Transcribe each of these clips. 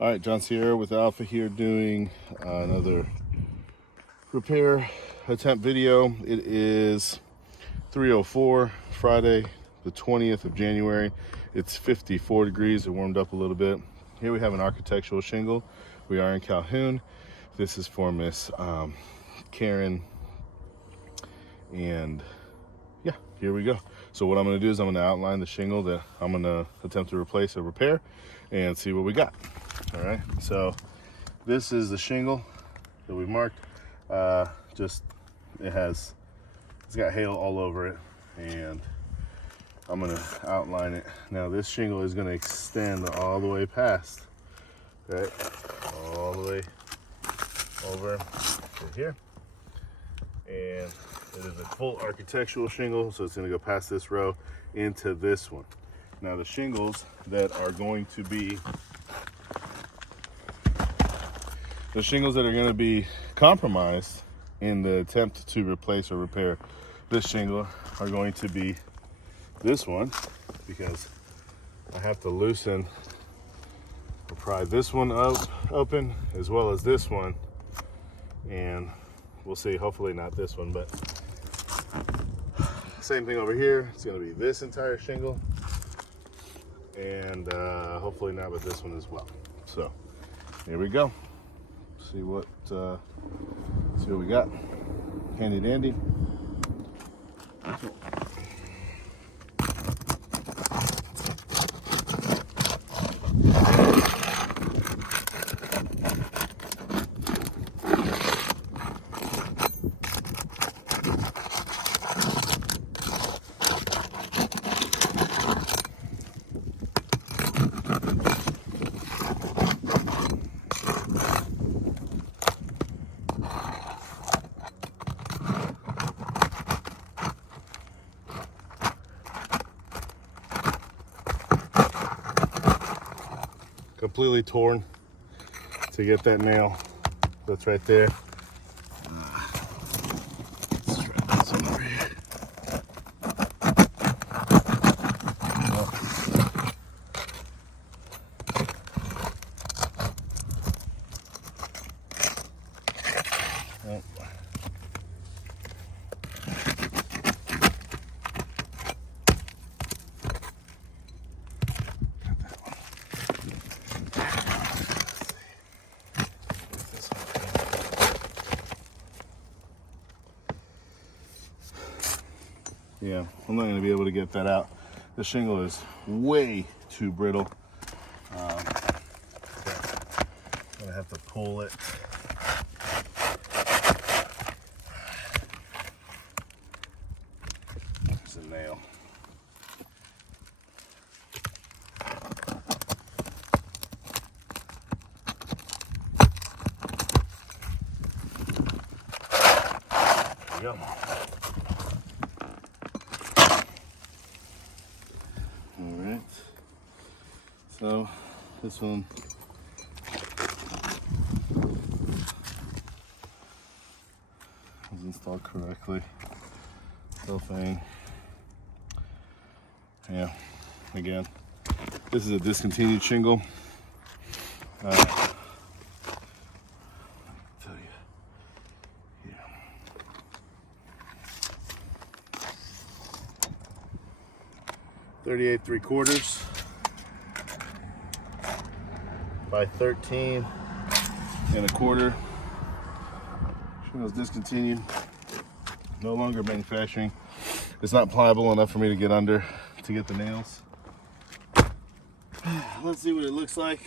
All right, John Sierra with Alpha here doing another repair attempt video. It is 3:04 Friday, the 20th of January. It's 54 degrees. It warmed up a little bit. Here we have an architectural shingle. We are in Calhoun. This is for Miss Karen. And yeah, here we go. So what I'm going to do is I'm going to outline the shingle that I'm going to attempt to replace or repair and see what we got. All right, so this is the shingle that we marked. It's got hail all over it, and I'm gonna outline it. Now this shingle is gonna extend all the way past, right? All the way over to here. And it is a full architectural shingle, so it's gonna go past this row into this one. Now the shingles that are going to be compromised in the attempt to replace or repair this shingle are going to be this one, because I have to loosen or pry this one open as well as this one, and we'll see, hopefully not this one, but same thing over here. It's going to be this entire shingle, and hopefully not with this one as well. So here we go. See what we got. Handy dandy. Completely torn to get that nail that's right there. Let's try this one over here. Oh. Yeah, I'm not going to be able to get that out. The shingle is way too brittle. I'm going to have to pull it. There's a nail. There we go. Alright, so this one was installed correctly. Whole thing. Yeah, again, this is a discontinued shingle. I'll tell you. Yeah. 38 3/4 by 13 1/4. Shingle's discontinued, no longer manufacturing. It's not pliable enough for me to get under to get the nails. Let's see what it looks like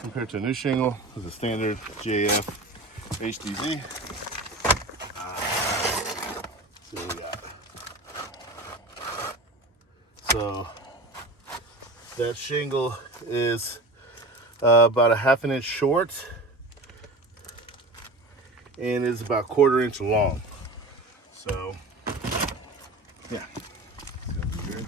compared to a new shingle with a standard JF HDZ. See what we got. So that shingle is about a ½ inch short and is about 1/4 inch long. So yeah, it's gonna be good.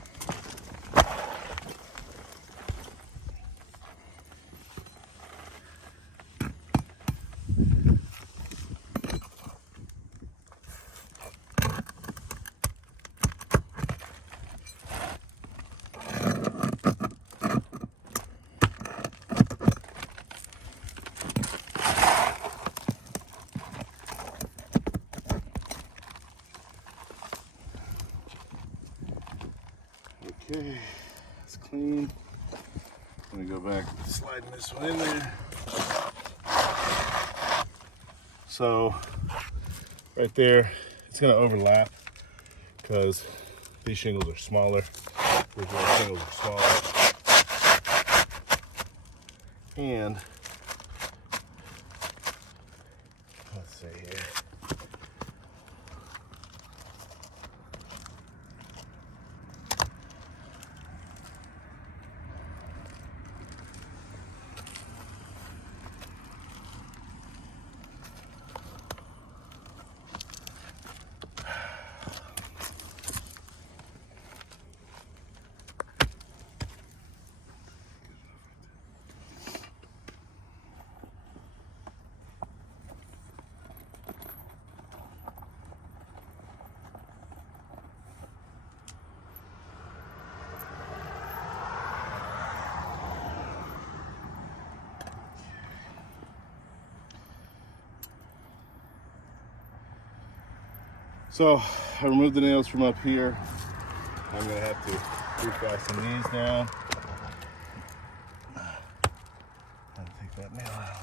gonna go back and slide this one in there. So right there, it's gonna overlap because these shingles are smaller. Original shingles are smaller. And let's see here. So I removed the nails from up here. I'm gonna have to refasten these now. I'll take that nail out.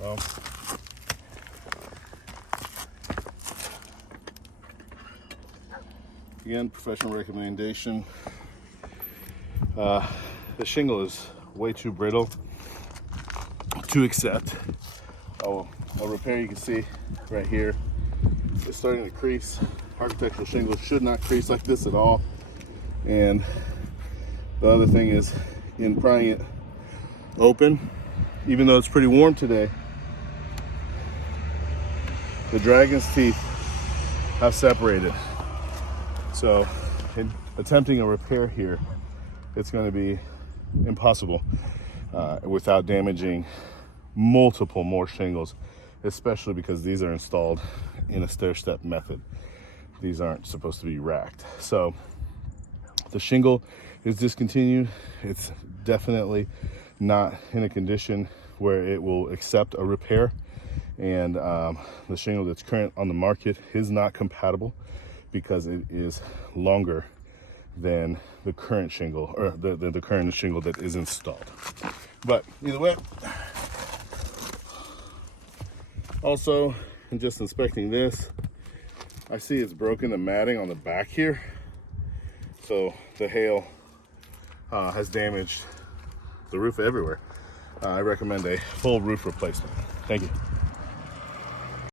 Well, again, professional recommendation. The shingle is way too brittle to accept. I'll repair. You can see right here, it's starting to crease. Architectural shingles should not crease like this at all. And the other thing is, in prying it open, even though it's pretty warm today, the dragon's teeth have separated. So in attempting a repair here, it's going to be impossible without damaging multiple more shingles, especially because these are installed in a stair-step method. These aren't supposed to be racked. So the shingle is discontinued. It's definitely not in a condition where it will accept a repair. And the shingle that's current on the market is not compatible because it is longer than the current shingle, or the current shingle that is installed. But either way, also, in just inspecting this, I see it's broken the matting on the back here. So the hail has damaged the roof everywhere. I recommend a full roof replacement. Thank you.